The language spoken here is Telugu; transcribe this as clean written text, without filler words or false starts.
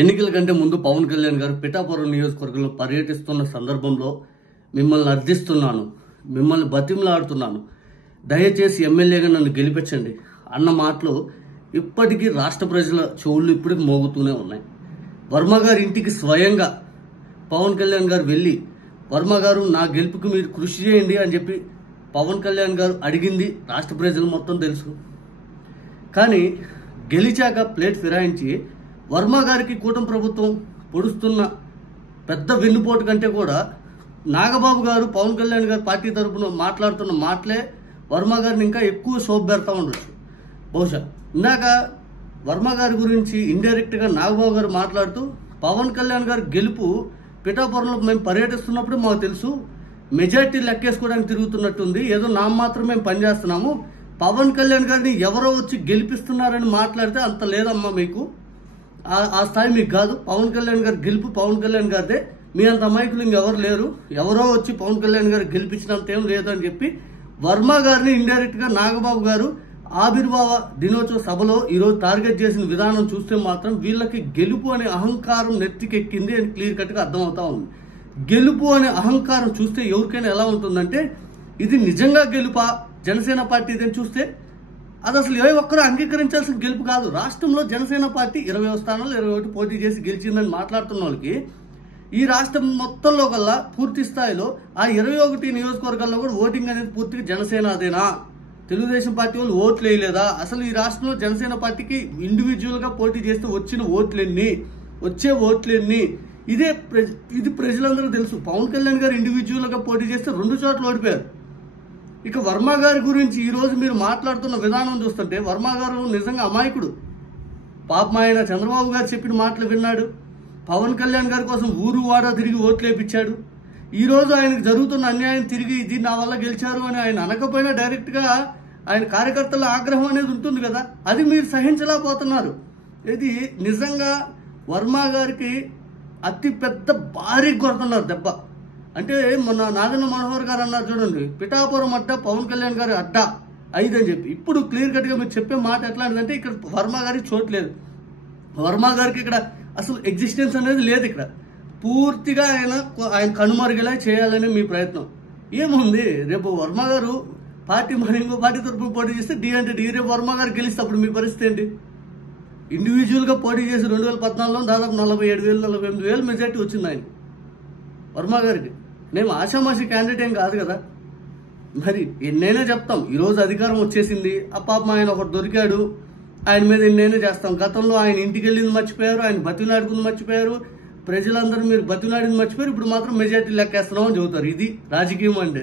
ఎన్నికల కంటే ముందు పవన్ కళ్యాణ్ గారు పిఠాపురం నియోజకవర్గంలో పర్యటిస్తున్న సందర్భంలో మిమ్మల్ని అర్థిస్తున్నాను, మిమ్మల్ని బతిమలాడుతున్నాను, దయచేసి ఎమ్మెల్యేగా నన్ను గెలిపించండి అన్న మాటలు ఇప్పటికీ రాష్ట్ర ప్రజల చెవుళ్ళు ఇప్పటికి మోగుతూనే ఉన్నాయి. వర్మ గారి ఇంటికి స్వయంగా పవన్ కళ్యాణ్ గారు వెళ్ళి వర్మ గారు నా గెలుపుకి మీరు కృషి చేయండి అని చెప్పి పవన్ కళ్యాణ్ గారు అడిగింది రాష్ట్ర ప్రజలు మొత్తం తెలుసు. కానీ గెలిచాక ప్లేట్ ఫిరాయించి వర్మ గారికి కూటమి ప్రభుత్వం పొడుస్తున్న పెద్ద వెన్నుపోటు కంటే కూడా నాగబాబు గారు పవన్ కళ్యాణ్ గారు పార్టీ తరఫున మాట్లాడుతున్న మాటలే వర్మ గారిని ఇంకా ఎక్కువ శోభపెడతా ఉండొచ్చు. బహుశా ఇందాక వర్మ గారి గురించి ఇండైరెక్ట్గా నాగబాబు గారు మాట్లాడుతూ పవన్ కళ్యాణ్ గారి గెలుపు పిఠాపురంలో మేము పర్యటిస్తున్నప్పుడు మాకు తెలుసు, మెజార్టీ లెక్కేసుకోవడానికి తిరుగుతున్నట్టుంది, ఏదో నా మాత్రం మేము పనిచేస్తున్నాము, పవన్ కళ్యాణ్ గారిని ఎవరో వచ్చి గెలిపిస్తున్నారని మాట్లాడితే అంత లేదమ్మా, మీకు ఆ స్థాయి మీకు కాదు. పవన్ కళ్యాణ్ గారి గెలుపు పవన్ కళ్యాణ్ గారిదే, మీ అంత అమాయకులు ఇంకెవరు లేరు, ఎవరో వచ్చి పవన్ కళ్యాణ్ గారు గెలిపించినంత ఏం లేదు అని చెప్పి వర్మ గారిని ఇండైరెక్ట్ గా నాగబాబు గారు ఆవిర్భావ దినోత్సవ సభలో ఈరోజు టార్గెట్ చేసిన విధానం చూస్తే మాత్రం వీళ్ళకి గెలుపు అనే అహంకారం నెత్తికెక్కింది అని క్లియర్ కట్ గా అర్థమవుతా ఉంది. గెలుపు అనే అహంకారం చూస్తే ఎవరికైనా ఎలా ఉంటుందంటే ఇది నిజంగా గెలుపా జనసేన పార్టీ అని చూస్తే అది అసలు ఏ ఒక్కరూ అంగీకరించాల్సిన గెలుపు కాదు. రాష్ట్రంలో జనసేన పార్టీ 20 స్థానాలు 21 పోటీ చేసి గెలిచిందని మాట్లాడుతున్న వాళ్ళకి ఈ రాష్ట్రం మొత్తంలో కల్లా పూర్తి స్థాయిలో ఆ 21 నియోజకవర్గాల్లో కూడా ఓటింగ్ అనేది పూర్తిగా జనసేన అదేనా, తెలుగుదేశం పార్టీ వాళ్ళు ఓట్లు వేయలేదా, అసలు ఈ రాష్ట్రంలో జనసేన పార్టీకి ఇండివిజువల్ గా పోటీ చేస్తే వచ్చిన ఓట్లెన్ని, వచ్చే ఓట్లెన్ని, ఇది ప్రజలందరూ తెలుసు. పవన్ కళ్యాణ్ గారు ఇండివిజువల్ గా పోటీ చేస్తే 2 చోట్ల ఓడిపోయారు. ఇక వర్మ గారి గురించి ఈ రోజు మీరు మాట్లాడుతున్న విధానం చూస్తుంటే వర్మ గారు నిజంగా అమాయకుడు. పాపం ఆయన చంద్రబాబు గారు చెప్పిన మాటలు విన్నాడు, పవన్ కళ్యాణ్ గారి కోసం ఊరు వాడ తిరిగి ఓట్లు వేయించాడు. ఈ రోజు ఆయనకు జరుగుతున్న అన్యాయం తిరిగి ఇది నా వల్ల గెలిచారు అని ఆయన అనకపోయినా డైరెక్ట్ గా ఆయన కార్యకర్తల ఆగ్రహం అనేది ఉంటుంది కదా, అది మీరు సహించలేకపోతున్నారు. ఇది నిజంగా వర్మ గారికి అతి పెద్ద భారీ కొడుతున్నారు దెబ్బ. అంటే మొన్న నాగన్న మనోహర్ గారు అన్నారు చూడండి, పిఠాపురం అడ్డా పవన్ కళ్యాణ్ గారి అడ్డా 5 అని చెప్పి. ఇప్పుడు క్లియర్ కట్ గా మీరు చెప్పే మాట ఎట్లాంటిదంటే ఇక్కడ వర్మ గారికి చోట్లేదు, వర్మ గారికి ఇక్కడ అసలు ఎగ్జిస్టెన్స్ అనేది లేదు. ఇక్కడ పూర్తిగా ఆయన కనుమరుగేలా చేయాలని మీ ప్రయత్నం. ఏముంది, రేపు వర్మ గారు పార్టీ మరి ఇంకో పార్టీ తరఫున పోటీ చేస్తే డి అంటే డి, రేపు వర్మ గారు గెలిస్తే అప్పుడు మీ పరిస్థితి ఏంటి? ఇండివిజువల్ గా పోటీ చేసి 2014లో దాదాపు 47,000 48,000 మెజార్టీ వచ్చింది ఆయన వర్మ గారికి. మేము ఆషామాషి క్యాండిడేట్ ఏం కాదు కదా. మరి ఎన్నైనా చెప్తాం, ఈరోజు అధికారం వచ్చేసింది, ఆ పాపం ఆయన ఒకటి దొరికాడు, ఆయన మీద ఎన్నైనా చేస్తాం. గతంలో ఆయన ఇంటికి వెళ్ళింది మర్చిపోయారు, ఆయన బతిలాడుకుంది మర్చిపోయారు, ప్రజలందరూ మీరు బతిలాడింది మర్చిపోయారు, ఇప్పుడు మాత్రం మెజార్టీ లెక్కేస్తున్నాం అని చెబుతారు. ఇది రాజకీయం అంటే.